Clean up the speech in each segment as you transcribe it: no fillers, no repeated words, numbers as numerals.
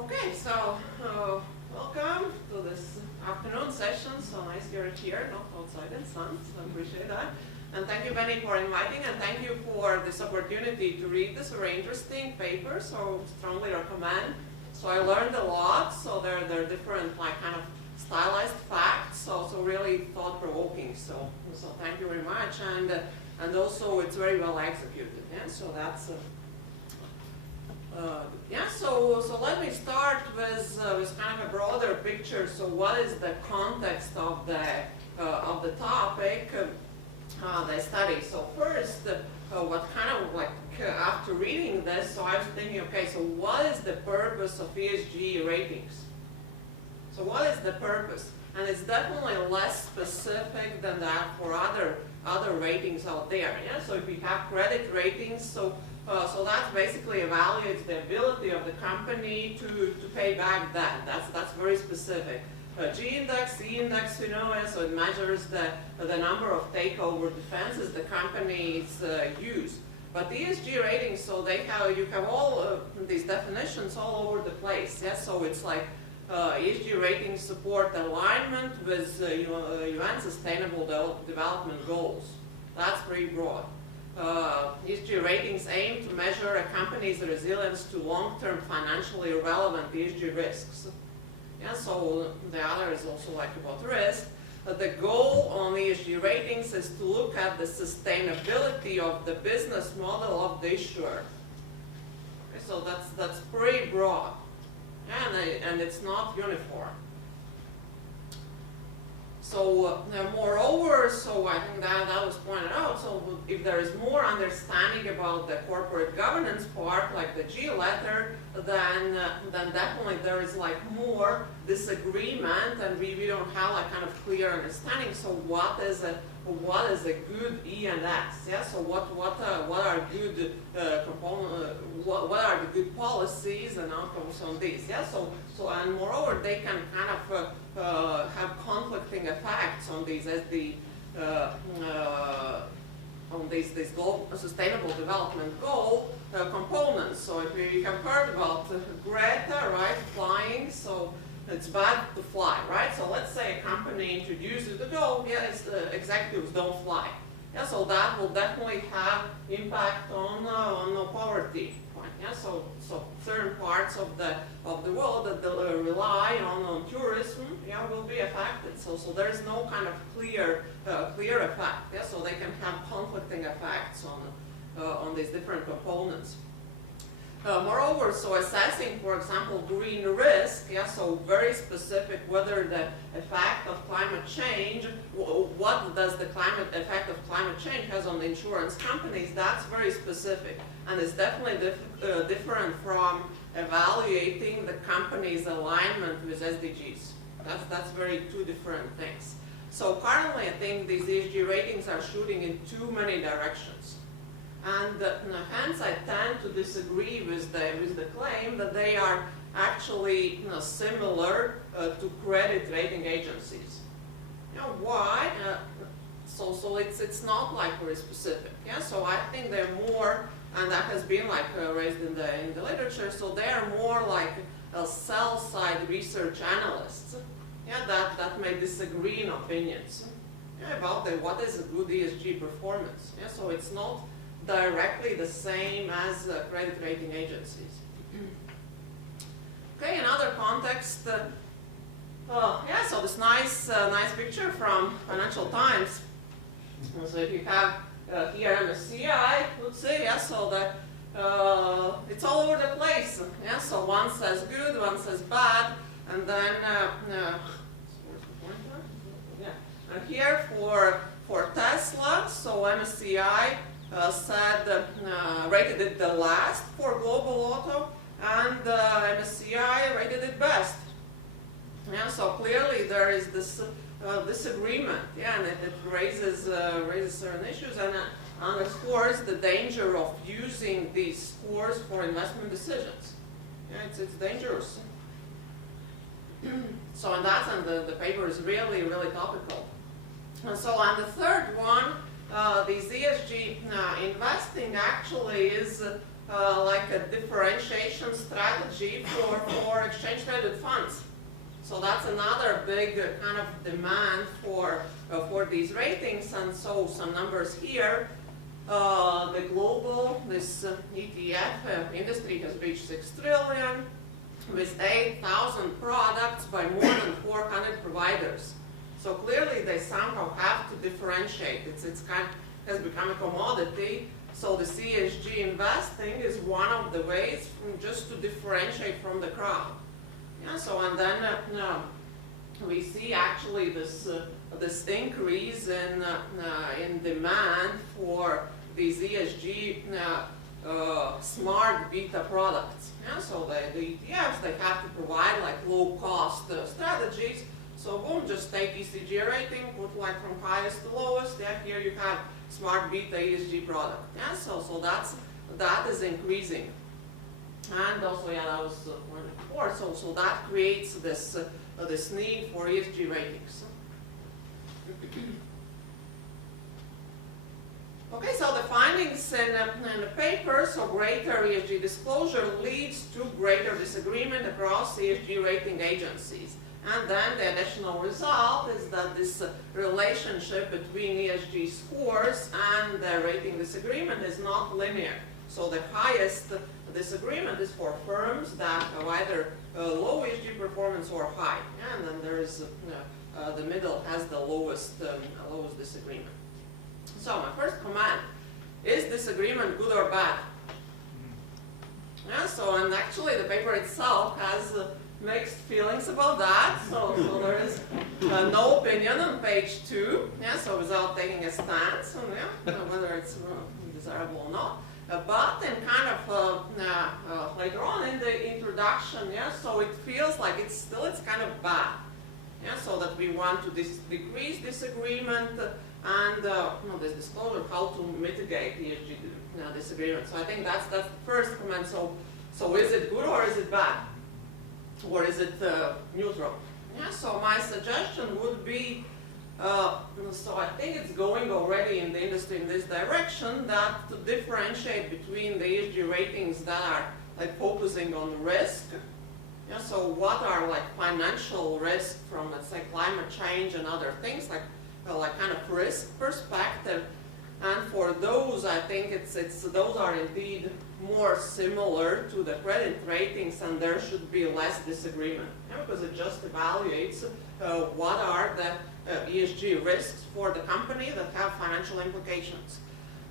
Okay, so welcome to this afternoon session. So nice you're here, not outside in sun, so I appreciate that. And thank you, Benny, for inviting, and thank you for this opportunity to read this very interesting paper, so strongly recommend. So I learned a lot, so they're different, like, kind of stylized facts, so really thought-provoking, so thank you very much, and also it's very well executed, yeah, so that's yeah, so let me start with kind of a broader picture. So what is the context of the topic they study? So first, what kind of like after reading this, so I was thinking, okay, so what is the purpose of ESG ratings? So what is the purpose? And it's definitely less specific than that for other ratings out there. Yeah. So if we have credit ratings, so that basically evaluates the ability of the company to pay back debt. That's very specific. G index, E index, we know it, so it measures the number of takeover defenses the companies use. But the ESG ratings, so you have all these definitions all over the place. Yeah, so it's like ESG ratings support alignment with UN Sustainable Development Goals. That's pretty broad. ESG ratings aim to measure a company's resilience to long-term financially relevant ESG risks. Yeah, so the other is also like about risk. The goal on ESG ratings is to look at the sustainability of the business model of the issuer. Okay, so that's pretty broad, and it's not uniform. So moreover, so I think that was pointed out, so if there is more understanding about the corporate governance part, like the G letter, then definitely there is like more disagreement, and we don't have like kind of clear understanding. So what is a good E and S? Yeah. So what are good what are the good policies and outcomes on these? Yeah. So and moreover, they can kind of have conflicting effects on these as the on these sustainable development goal components. So if you have heard about Greta, right, flying, so it's bad to fly, right? So let's say a company introduces the goal, yes, executives don't fly. Yeah, so that will definitely have impact on poverty. Yeah, so certain parts of the world that rely on tourism, yeah, will be affected. So there is no kind of clear effect. Yeah, so they can have conflicting effects on these different components. Moreover, so assessing, for example, green risk, yeah, so very specific whether the effect of climate change, what does the effect of climate change has on the insurance companies, that's very specific. And it's definitely different from evaluating the company's alignment with SDGs. That's very two different things. So currently, I think these ESG ratings are shooting in too many directions. And hence I tend to disagree with the claim that they are actually similar to credit rating agencies. Why? So it's not like very specific. Yeah. So I think they're more, and that has been like raised in the literature. So they are more like sell-side research analysts. Yeah. That may disagree in opinions. Yeah, about what is a good ESG performance. Yeah. So it's not directly the same as credit rating agencies. Okay, another context. Yeah, so this nice picture from Financial Times. So if you have here MSCI, let's say, yeah, so that it's all over the place. Yeah, so one says good, one says bad, and then where's the pointer? Yeah, and here for Tesla, so MSCI said rated it the last for global auto, and MSCI rated it best. Yeah, so clearly there is this disagreement. Yeah, and it raises certain issues and underscores the danger of using these scores for investment decisions. Yeah, it's dangerous. So in that sense, the paper is really topical. And so on the third one. these ESG investing actually is like a differentiation strategy for exchange-traded funds. So that's another big kind of demand for these ratings. And so some numbers here. The global, this ETF industry has reached 6 trillion with 8,000 products by more than 400 providers. So clearly they somehow have to differentiate. It's kind of has become a commodity. So the ESG investing is one of the ways just to differentiate from the crowd. Yeah. So and then we see actually this this increase in demand for these ESG smart beta products. Yeah. So the ETFs, they have to provide like low cost strategies. So boom, just take ECG rating, put like from highest to lowest. Yeah, here you have smart beta ESG product. Yeah, so that is increasing. And also, yeah, that was one before. So that creates this this need for ESG ratings. Okay, so the findings in the paper, so greater ESG disclosure leads to greater disagreement across ESG rating agencies. And then the additional result is that this relationship between ESG scores and the rating disagreement is not linear. So the highest disagreement is for firms that have either low ESG performance or high. And then there is the middle has the lowest disagreement. So my first comment, is disagreement good or bad? Yeah, so and actually the paper itself has mixed feelings about that. So there is no opinion on page 2. Yeah, so without taking a stance on whether it's desirable or not. But in kind of later on in the introduction, yeah, so it feels like it's kind of bad. Yeah, so that we want to decrease disagreement and this disclosure, how to mitigate ESG disagreement. So I think that's the first comment. So is it good or is it bad? Or is it neutral? Yeah, so my suggestion would be, so I think it's going already in the industry in this direction, that to differentiate between the ESG ratings that are like focusing on risk. Yeah, so what are like financial risk from, let's say, climate change and other things, like kind of risk perspective. And for those, I think those are indeed more similar to the credit ratings, and there should be less disagreement, because it just evaluates what are the ESG risks for the company that have financial implications.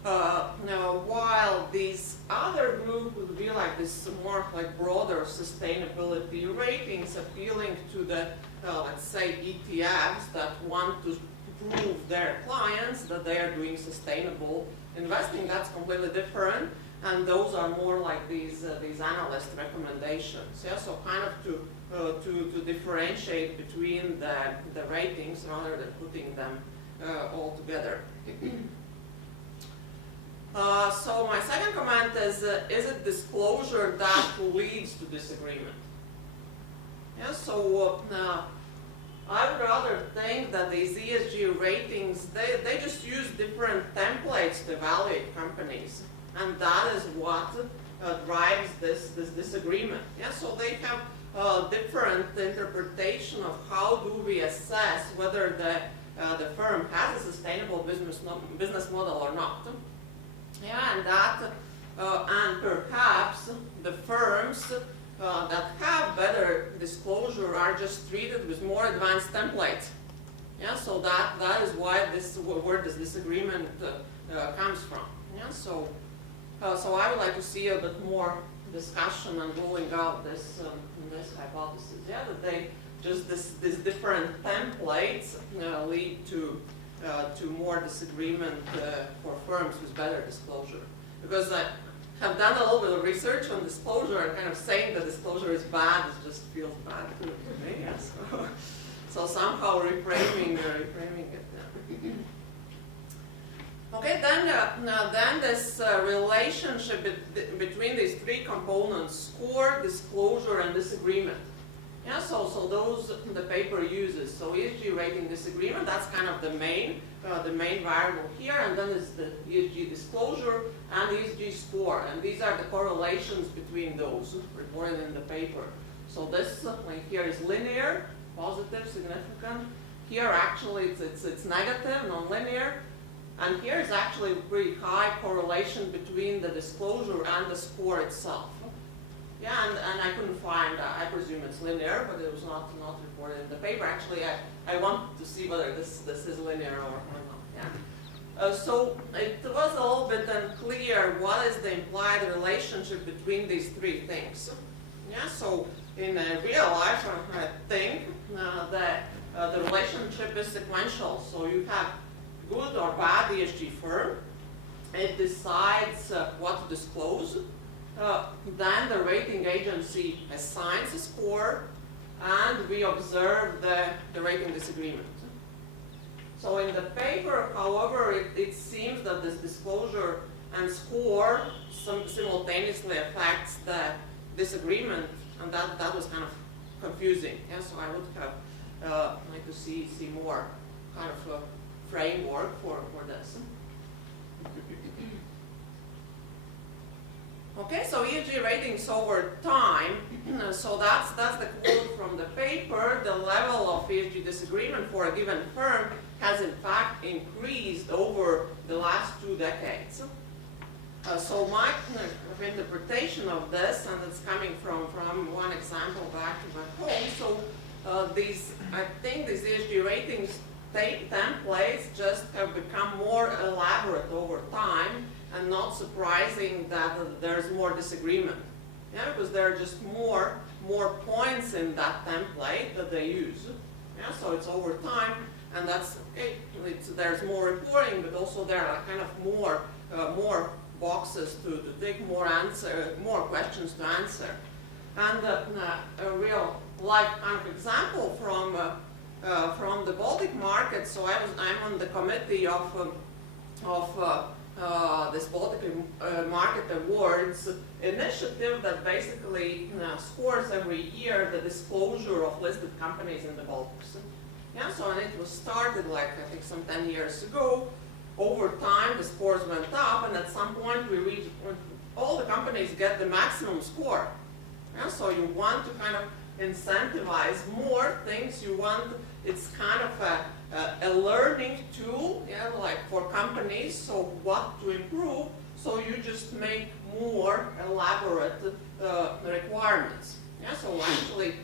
Now, while these other group would be like this more like broader sustainability ratings appealing to the, let's say, ETFs that want to prove their clients that they are doing sustainable investing, that's completely different. And those are more like these analyst recommendations. Yeah, so kind of to differentiate between the ratings rather than putting them all together. So my second comment is it disclosure that leads to disagreement? Yeah, so I would rather think that these ESG ratings, they just use different templates to evaluate companies. And that is what drives this disagreement. Yeah, so they have different interpretation of how do we assess whether the firm has a sustainable business model or not. Yeah, and that and perhaps the firms that have better disclosure are just treated with more advanced templates. Yeah, so that is why where this disagreement comes from. Yeah, so I would like to see a bit more discussion and rolling out this hypothesis. Yeah, that they just these different templates lead to more disagreement for firms with better disclosure. Because I have done a little bit of research on disclosure, and kind of saying that disclosure is bad just feels bad to me. Yeah, so somehow reframing it. Okay, then this relationship between these three components, score, disclosure, and disagreement. Yeah, so those the paper uses. So ESG rating disagreement, that's kind of the main variable here, and then is the ESG disclosure and ESG score, and these are the correlations between those reported in the paper. So this like here is linear, positive, significant. Here actually it's negative, non-linear, and here is actually a pretty high correlation between the disclosure and the score itself. Yeah, and I couldn't find, I presume it's linear, but it was not reported in the paper. Actually, I want to see whether this is linear or not. Yeah. So it was a little bit unclear what is the implied relationship between these three things. Yeah, so in real life, I think that the relationship is sequential. So you have good or bad ESG firm. It decides what to disclose. Then the rating agency assigns a score, and we observe the rating disagreement. So in the paper, however, it seems that this disclosure and score simultaneously affects the disagreement, and that was kind of confusing. Yeah, so I would have like to see more kind of a framework for this. Okay, so ESG ratings over time, so that's the quote from the paper. The level of ESG disagreement for a given firm has in fact increased over the last 2 decades. So my interpretation of this, and it's coming from one example back to my home, so I think these ESG ratings templates just have become more elaborate over time, and not surprising that there's more disagreement. Yeah, because there are just more points in that template that they use. Yeah, so it's over time, and that's okay. There's more reporting, but also there are kind of more boxes to tick, more questions to answer. And a real life kind of example from the Baltic market. So I'm on the committee of this Baltic Market Awards initiative that basically scores every year the disclosure of listed companies in the Baltics. Yeah, so and it was started like I think some 10 years ago. Over time, the scores went up, and at some point we reached all the companies get the maximum score. Yeah, so you want to kind of incentivize more things. It's kind of a learning tool, yeah, like for companies, so what to improve, so you just make more elaborate requirements. Yeah, so actually,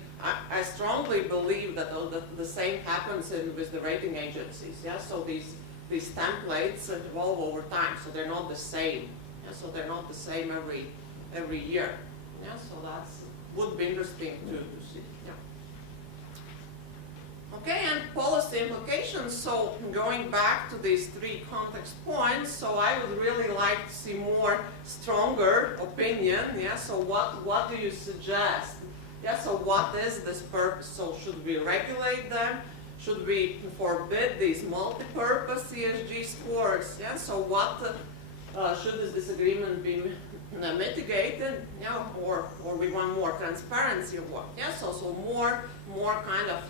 I strongly believe that the same happens with the rating agencies. Yeah, so these templates evolve over time, so they're not the same. Yeah, so they're not the same every year. Yeah, so that would be interesting to see. Okay, and policy implications. So going back to these 3 context points, so I would really like to see more stronger opinion. Yeah, so what do you suggest? Yeah, so what is this purpose? So should we regulate them? Should we forbid these multi-purpose ESG scores? Yeah, so what should this disagreement be mitigated? Yeah, or we want more transparency or what? Yeah, so more kind of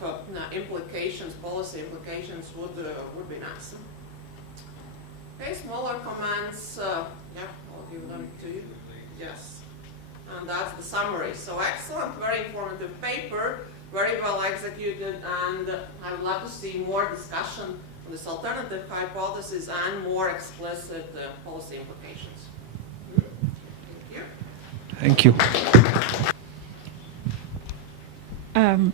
implications, policy implications would be nice. Okay, smaller comments. Yeah, I'll give them to you. Yes, and that's the summary. So excellent, very informative paper, very well executed, and I would love to see more discussion on this alternative hypothesis and more explicit policy implications. Thank you.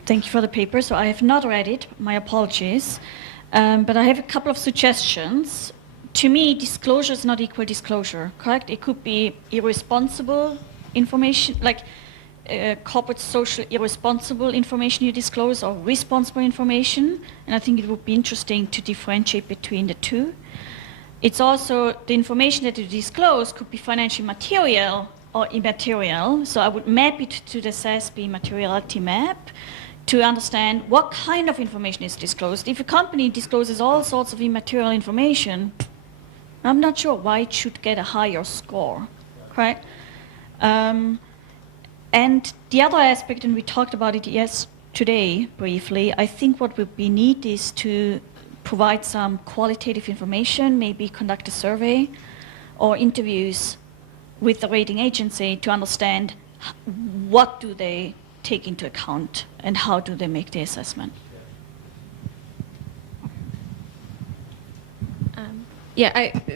Thank you for the paper. So I have not read it, my apologies. But I have a couple of suggestions. To me, disclosure is not equal disclosure, correct? It could be irresponsible information, like corporate social irresponsible information you disclose, or responsible information. And I think it would be interesting to differentiate between the two. It's also the information that you disclose could be financial material or immaterial. So I would map it to the SASB materiality map to understand what kind of information is disclosed. If a company discloses all sorts of immaterial information, I'm not sure why it should get a higher score, right? And the other aspect, and we talked about it today briefly, I think what we need is to provide some qualitative information, maybe conduct a survey or interviews with the rating agency to understand what do they take into account and how do they make the assessment.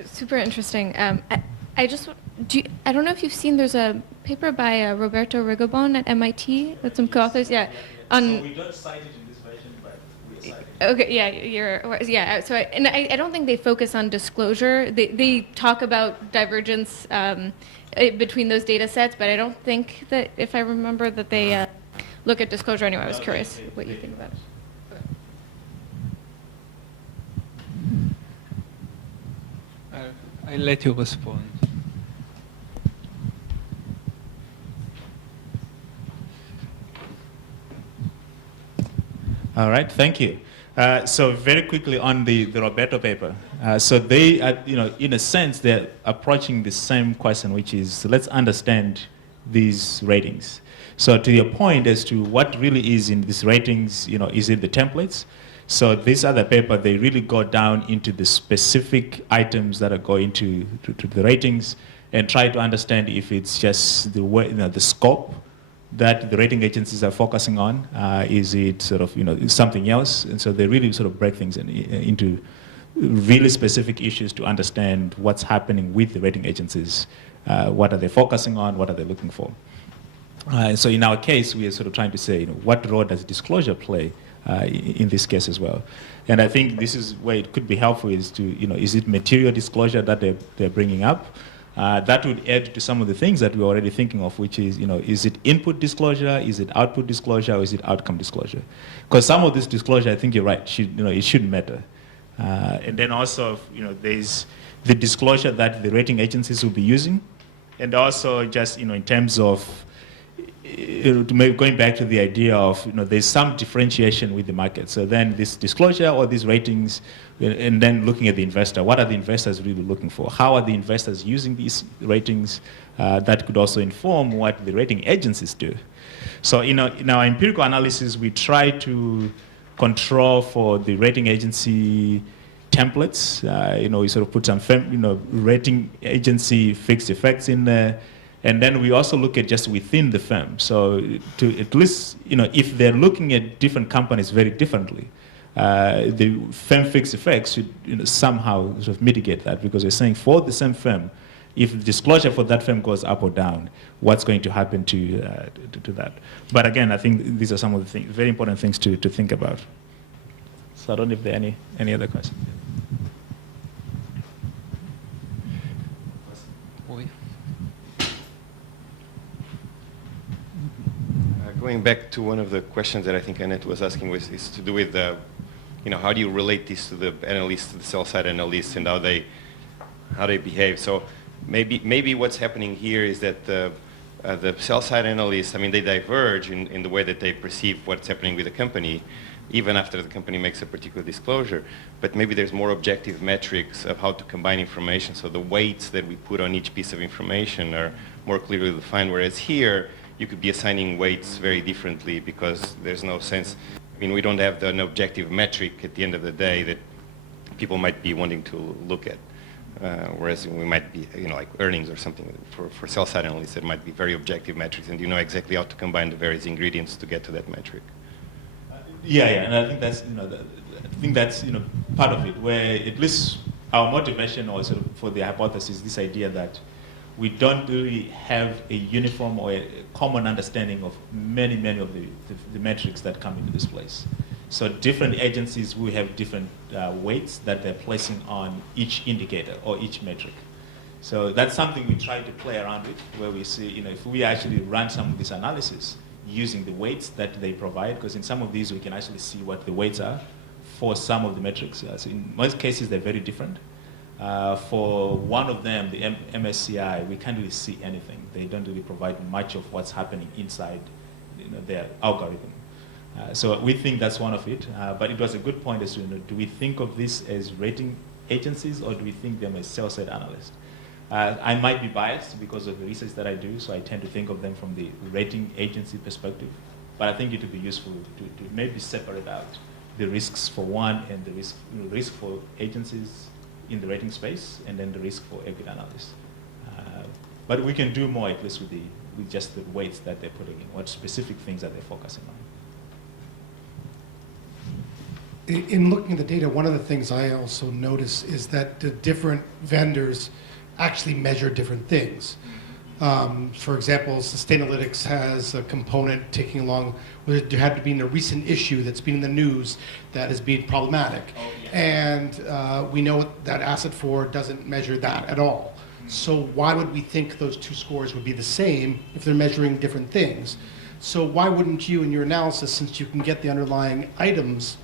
Super interesting. I don't know if you've seen, there's a paper by Roberto Rigobon at MIT with some co-authors. Yeah. So we don't cite it in this version, but we cite it. Okay, So I don't think they focus on disclosure. They talk about divergence between those data sets, but I don't think that, if I remember, that they look at disclosure anyway. I was curious what you think about it. I'll let you respond. All right, thank you. So very quickly on the Roberto paper. So they, in a sense, they're approaching the same question, which is, let's understand these ratings. So to your point as to what really is in these ratings, is it the templates? So this other paper, they really go down into the specific items that are going to the ratings and try to understand if it's just the way, the scope that the rating agencies are focusing on. Is it sort of, something else? And so they really sort of break things into really specific issues to understand what's happening with the rating agencies. What are they focusing on? What are they looking for? So in our case, we are sort of trying to say, what role does disclosure play in this case as well? And I think this is where it could be helpful is to, is it material disclosure that they're bringing up? That would add to some of the things that we're already thinking of, which is, is it input disclosure, is it output disclosure, or is it outcome disclosure? Because some of this disclosure, I think you're right, it shouldn't matter. And then also, there's the disclosure that the rating agencies will be using, and also just, in terms of going back to the idea of, there's some differentiation with the market. So then this disclosure or these ratings, and then looking at the investor, what are the investors really looking for? How are the investors using these ratings? That could also inform what the rating agencies do. So in our empirical analysis, we try to control for the rating agency templates. We sort of put some rating agency fixed effects in there. And then we also look at just within the firm. So to at least, if they're looking at different companies very differently, the firm fixed effects should somehow sort of mitigate that, because we're saying for the same firm, if the disclosure for that firm goes up or down, what's going to happen to that? But again, I think these are some of the very important things to think about. So I don't know if there are any other questions. Going back to one of the questions that I think Annette was asking is to do with how do you relate this to the analysts, to the sell-side analysts, and how they behave. So maybe what's happening here is that the sell-side analysts, they diverge in the way that they perceive what's happening with the company, even after the company makes a particular disclosure. But maybe there's more objective metrics of how to combine information, so the weights that we put on each piece of information are more clearly defined, whereas here, you could be assigning weights very differently because there's no sense. We don't have an objective metric at the end of the day that people might be wanting to look at. Whereas we might be, like earnings or something. For sell-side analysts, it might be very objective metrics, and you know exactly how to combine the various ingredients to get to that metric. Yeah, and I think that's part of it, where at least our motivation also for the hypothesis, this idea that we don't really have a uniform or a common understanding of many of the metrics that come into this place. So different agencies will have different weights that they're placing on each indicator or each metric. So that's something we try to play around with, where we see, if we actually run some of this analysis using the weights that they provide, because in some of these we can actually see what the weights are for some of the metrics. So in most cases they're very different. For one of them, the MSCI, we can't really see anything. They don't really provide much of what's happening inside their algorithm. So we think that's one of it. But it was a good point as to, do we think of this as rating agencies or do we think them as sell-side analysts? I might be biased because of the research that I do, so I tend to think of them from the rating agency perspective. But I think it would be useful to maybe separate out the risks for one and the risk for agencies in the rating space, and then the risk for equity analysts. But we can do more, at least with just the weights that they're putting in, what specific things that they're focusing on. In looking at the data, one of the things I also notice is that the different vendors actually measure different things. For example, Sustainalytics has a component taking along, there had to be in a recent issue that's been in the news that is being problematic. Oh, yeah. And we know that Asset 4 doesn't measure that at all. So why would we think those two scores would be the same if they're measuring different things? So why wouldn't you, in your analysis, since you can get the underlying items,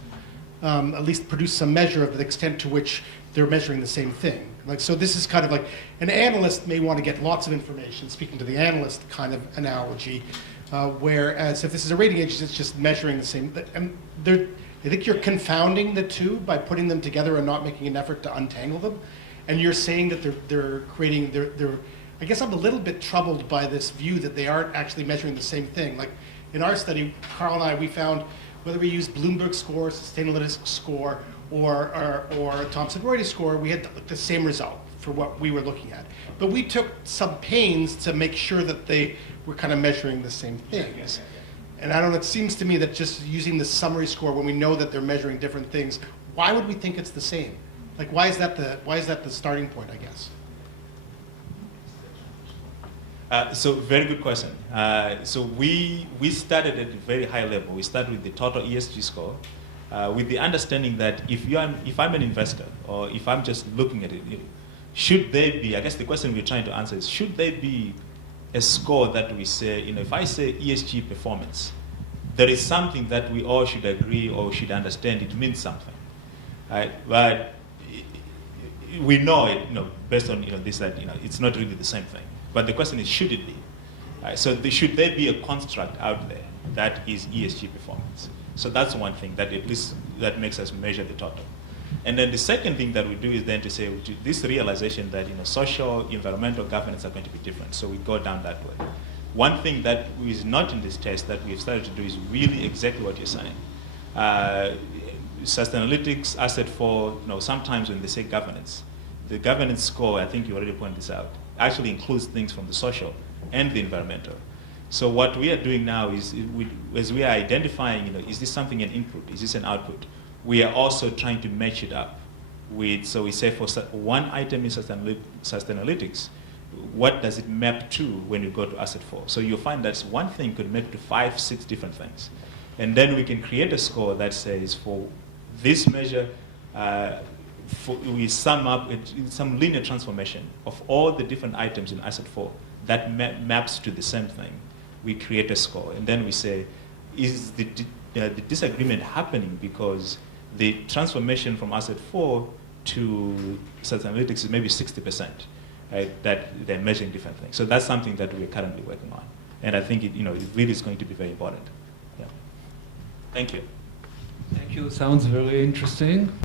at least produce some measure of the extent to which they're measuring the same thing? Like, so this is kind of like, an analyst may want to get lots of information, speaking to the analyst kind of analogy, whereas if this is a rating agency, it's just measuring the same. And I think you're confounding the two by putting them together and not making an effort to untangle them. And you're saying that they're creating, I guess I'm a little bit troubled by this view that they aren't actually measuring the same thing. Like in our study, Carl and I, we found whether we used Bloomberg score, Sustainalytics score, or Thomson Reuters score, we had the same result for what we were looking at. But we took some pains to make sure that they were kind of measuring the same things. And I don't know, it seems to me that just using the summary score when we know that they're measuring different things, why would we think it's the same? Like, why is that the starting point, I guess? So very good question. So we started at a very high level. We started with the total ESG score, with the understanding that if I'm an investor, or if I'm just looking at it, should they be, I guess the question we're trying to answer is, should they be a score that we say, if I say ESG performance, there is something that we all should agree or should understand it means something, right? But we know it, based on this, that it's not really the same thing. But the question is, should it be? So should there be a construct out there that is ESG performance? So that's one thing that at least that makes us measure the total. And then the second thing that we do is then to say this realization that social, environmental, governance are going to be different. So we go down that way. One thing that is not in this test that we've started to do is really exactly what you're saying. Sustainalytics, Asset 4, sometimes when they say governance, the governance score, I think you already pointed this out, actually includes things from the social and the environmental. So what we are doing now is, as we are identifying, is this something an input, is this an output? We are also trying to match it up with, so we say for one item in Sustainalytics, what does it map to when you go to Asset 4? So you'll find that one thing could map to 5, 6 different things. And then we can create a score that says for this measure, we sum up some linear transformation of all the different items in Asset 4 that maps to the same thing. We create a score, and then we say, is the disagreement happening because the transformation from Asset 4 to Sustainalytics is maybe 60%, right? That they're measuring different things. So that's something that we're currently working on, and I think it really is going to be very important. Yeah. Thank you. Thank you. Sounds very interesting.